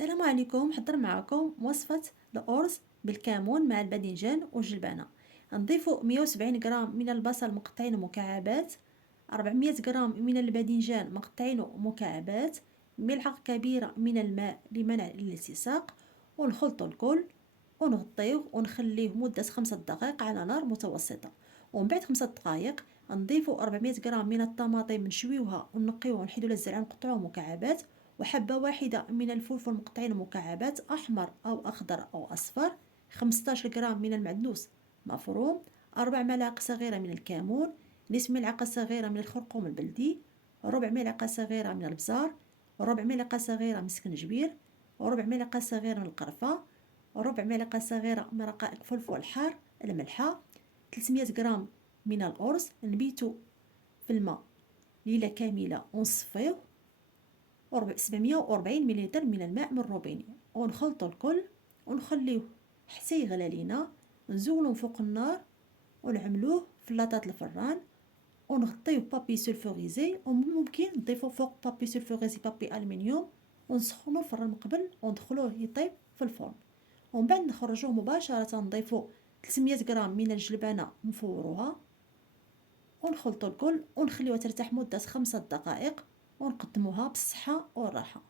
السلام عليكم. حضر معكم وصفة الأرز بالكمون مع الباذنجان والجلبانة. نضيف 170 غرام من البصل مقطعين مكعبات، 400 غرام من الباذنجان مقطعين مكعبات، ملعقة كبيرة من الماء لمنع الالتصاق، ونخلط الكل ونغطيه ونخليه مدة 5 دقائق على نار متوسطة. ومن بعد 5 دقائق نضيف 400 غرام من الطماطم، نشويوها ونقيوها ونحيدو الزرع ونقطعوها مكعبات، وحبة واحدة من الفلفل مقطعين مكعبات أحمر أو أخضر أو أصفر، 15 غرام من المعدنوس مفروم، 4 ملاعق صغيرة من الكمون، نصف ملعقة صغيرة من الخرقوم البلدي، ربع ملعقة صغيرة من البزار، وربع ملعقة صغيرة من السكنجبير، وربع ملعقة صغيرة من القرفة، وربع ملعقة صغيرة من رقائق فلفل حار الملحة، 300 غرام من الأرز نبيتو في الماء ليلة كاملة ونصفيه، 740 ملل من الماء من الروبيني، ونخلطو الكل ونخليه حتى يغلى لينا. نزولو فوق النار ونعملوه في لاطات الفران، ونغطيه بابي سولفوريزي، وممكن نضيفو فوق بابي سولفوريزي بابي الومنيوم، ونسخنو الفران قبل وندخلوه يطيب في الفرن. ومن بعد نخرجوه مباشرة نضيفو 300 غرام من الجلبانة نفوروها، ونخلطو الكل ونخليوها ترتاح مدة 5 دقائق، ونقدموها بالصحة والراحة.